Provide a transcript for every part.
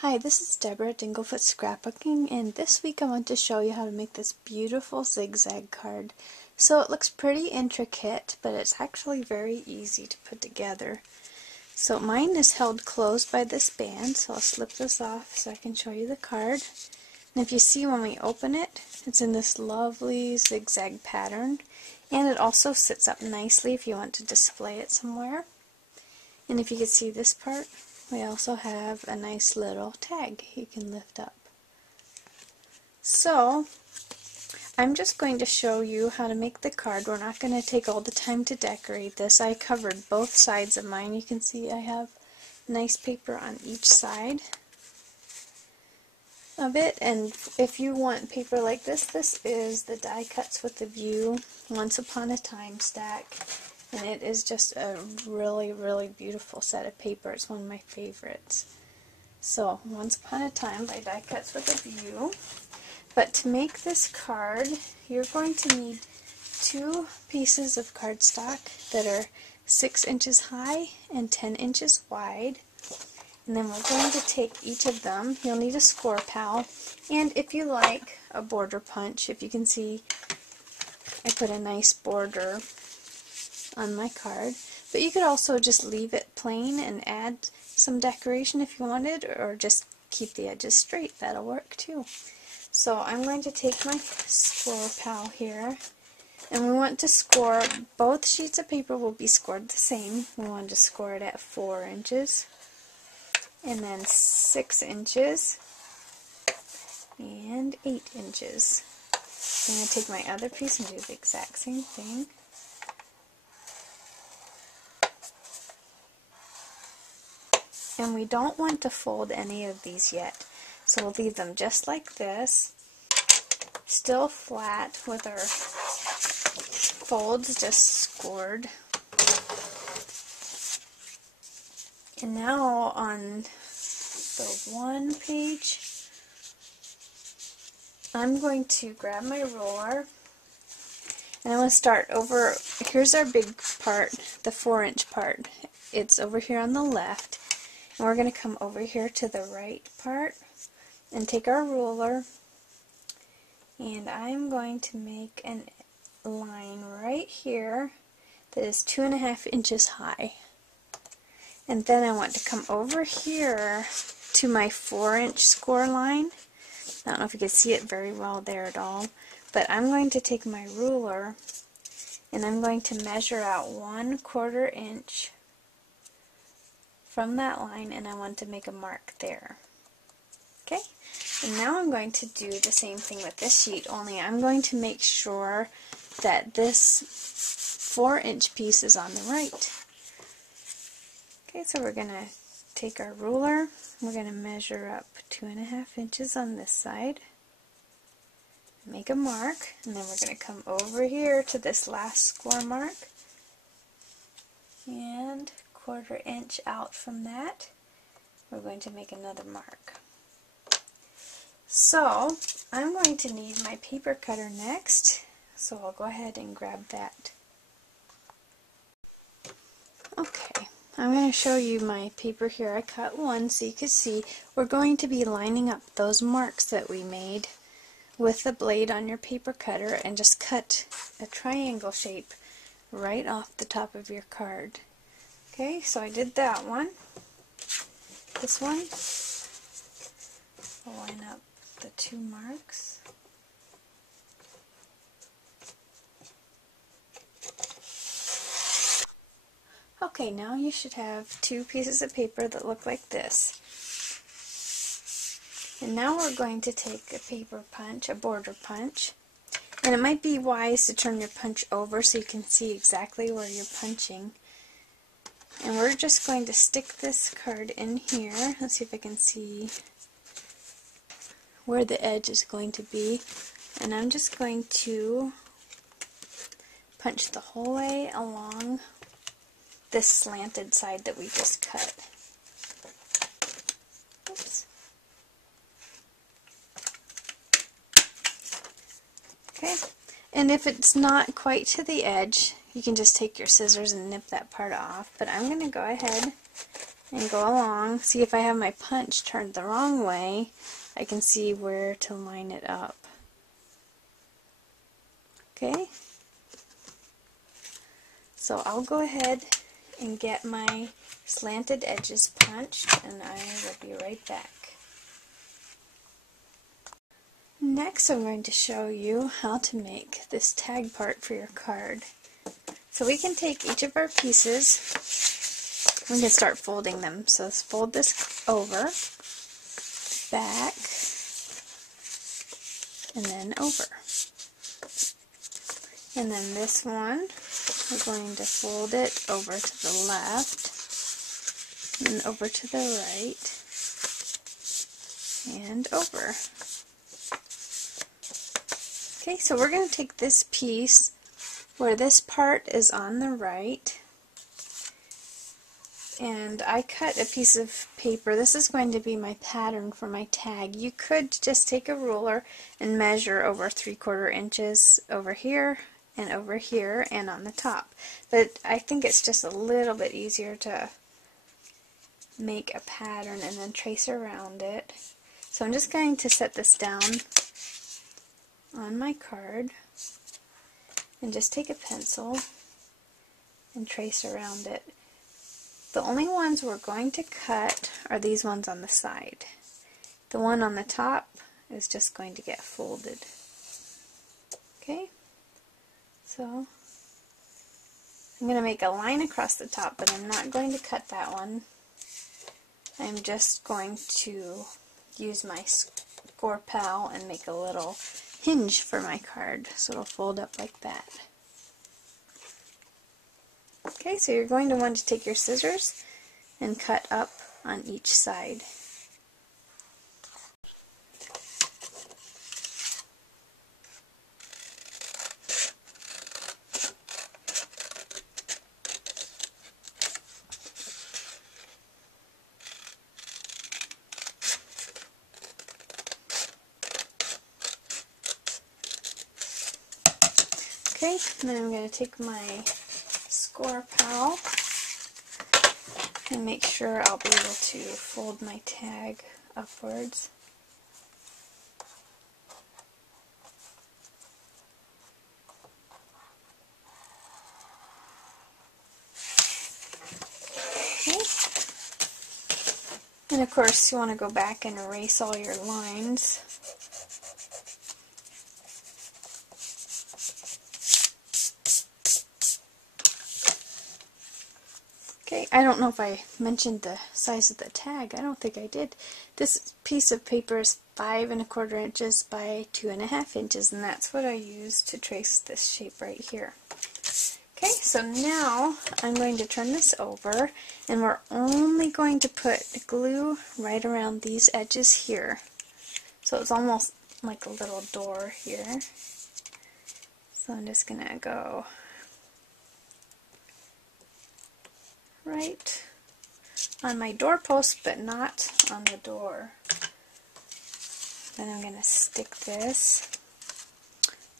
Hi, this is Deborah at Dinglefoot Scrapbooking, and this week I want to show you how to make this beautiful zigzag card. So it looks pretty intricate, but it's actually very easy to put together. So mine is held closed by this band, so I'll slip this off so I can show you the card. And if you see when we open it, it's in this lovely zigzag pattern, and it also sits up nicely if you want to display it somewhere. And if you can see this part, we also have a nice little tag you can lift up. So, I'm just going to show you how to make the card. We're not going to take all the time to decorate this. I covered both sides of mine. You can see I have nice paper on each side of it, and if you want paper like this, this is the Die Cuts with the View Once Upon a Time stack. And it is just a really, really beautiful set of paper. It's one of my favorites. So, Once Upon a Time by Die Cuts with a View. But to make this card, you're going to need 2 pieces of cardstock that are 6 inches high and 10 inches wide. And then we're going to take each of them. You'll need a score pal. And if you like, a border punch. If you can see, I put a nice border on my card, but you could also just leave it plain and add some decoration if you wanted, or just keep the edges straight. That'll work too. So I'm going to take my score pal here, and we want to score, both sheets of paper will be scored the same. We want to score it at 4 inches, and then 6 inches, and 8 inches. I'm going to take my other piece and do the exact same thing. And we don't want to fold any of these yet, so we'll leave them just like this, still flat with our folds just scored. And now on the one page, I'm going to grab my ruler, and I'm going to start over. Here's our big part, the 4-inch part. It's over here on the left. And we're going to come over here to the right part and take our ruler, and I'm going to make a line right here that is 2.5 inches high. And then I want to come over here to my 4-inch score line. I don't know if you can see it very well there at all, but I'm going to take my ruler and I'm going to measure out 1/4 inch from that line, and I want to make a mark there. Okay, and now I'm going to do the same thing with this sheet, only I'm going to make sure that this 4-inch piece is on the right. Okay, so we're going to take our ruler, we're going to measure up 2.5 inches on this side, make a mark, and then we're going to come over here to this last score mark, and 1/4 inch out from that, we're going to make another mark. So, I'm going to need my paper cutter next, so I'll go ahead and grab that. Okay, I'm going to show you my paper here. I cut one so you can see we're going to be lining up those marks that we made with the blade on your paper cutter, and just cut a triangle shape right off the top of your card. Okay, so I did that one. This one, I'll line up the 2 marks. Okay, now you should have 2 pieces of paper that look like this. And now we're going to take a paper punch, a border punch, and it might be wise to turn your punch over so you can see exactly where you're punching. And we're just going to stick this card in here. Let's see if I can see where the edge is going to be. And I'm just going to punch the whole way along this slanted side that we just cut. Oops. Okay, and if it's not quite to the edge, you can just take your scissors and nip that part off, but I'm going to go ahead and go along. See, if I have my punch turned the wrong way, I can see where to line it up. Okay? So I'll go ahead and get my slanted edges punched, and I will be right back. Next, I'm going to show you how to make this tag part for your card. So we can take each of our pieces, we can start folding them. So let's fold this over, back, and then over. And then this one, we're going to fold it over to the left, and over to the right, and over. Okay, so we're going to take this piece where this part is on the right, and I cut a piece of paper. This is going to be my pattern for my tag. You could just take a ruler and measure over 3/4 inches over here and over here and on the top. But I think it's just a little bit easier to make a pattern and then trace around it. So I'm just going to set this down on my card and just take a pencil and trace around it. The only ones we're going to cut are these ones on the side. The one on the top is just going to get folded. Okay, so I'm going to make a line across the top, but I'm not going to cut that one. I'm just going to use my score pal and make a little hinge for my card, so it'll fold up like that. Okay, so you're going to want to take your scissors and cut up on each side. Okay, and then I'm going to take my score pal and make sure I'll be able to fold my tag upwards. Okay. And of course you want to go back and erase all your lines. Okay, I don't know if I mentioned the size of the tag. I don't think I did. This piece of paper is 5 1/4 inches by 2.5 inches, and that's what I use to trace this shape right here. Okay, so now I'm going to turn this over, and we're only going to put glue right around these edges here. So it's almost like a little door here. So I'm just going to go right on my doorpost, but not on the door. Then I'm going to stick this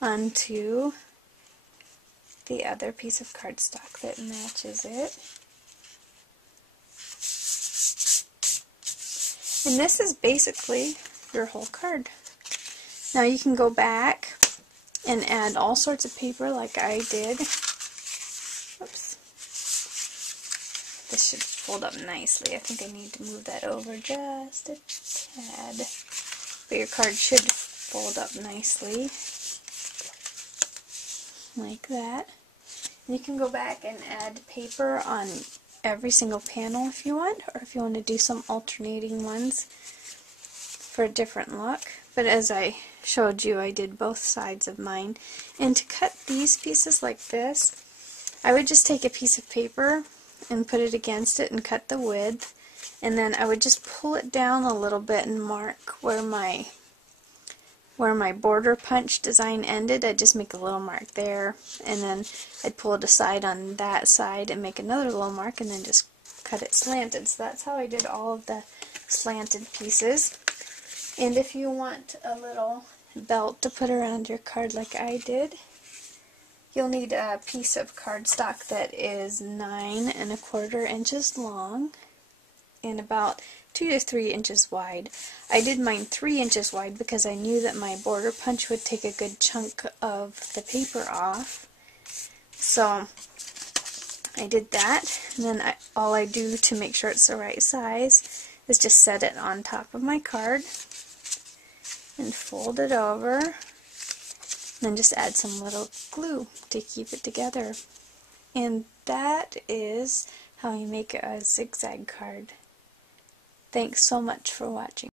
onto the other piece of cardstock that matches it. And this is basically your whole card. Now you can go back and add all sorts of paper like I did. Oops. This should fold up nicely. I think I need to move that over just a tad. But your card should fold up nicely. Like that. And you can go back and add paper on every single panel if you want, or if you want to do some alternating ones for a different look. But as I showed you, I did both sides of mine. And to cut these pieces like this, I would just take a piece of paper and put it against it and cut the width, and then I would just pull it down a little bit and mark where my border punch design ended. I'd just make a little mark there, and then I'd pull it aside on that side and make another little mark, and then just cut it slanted. So that's how I did all of the slanted pieces. And if you want a little belt to put around your card like I did, you'll need a piece of cardstock that is 9 1/4 inches long. and about 2 to 3 inches wide. I did mine 3 inches wide because I knew that my border punch would take a good chunk of the paper off. So I did that, and then all I do to make sure it's the right size is just set it on top of my card and fold it over, and then just add some little glue to keep it together. And that is how you make a zigzag card. Thanks so much for watching.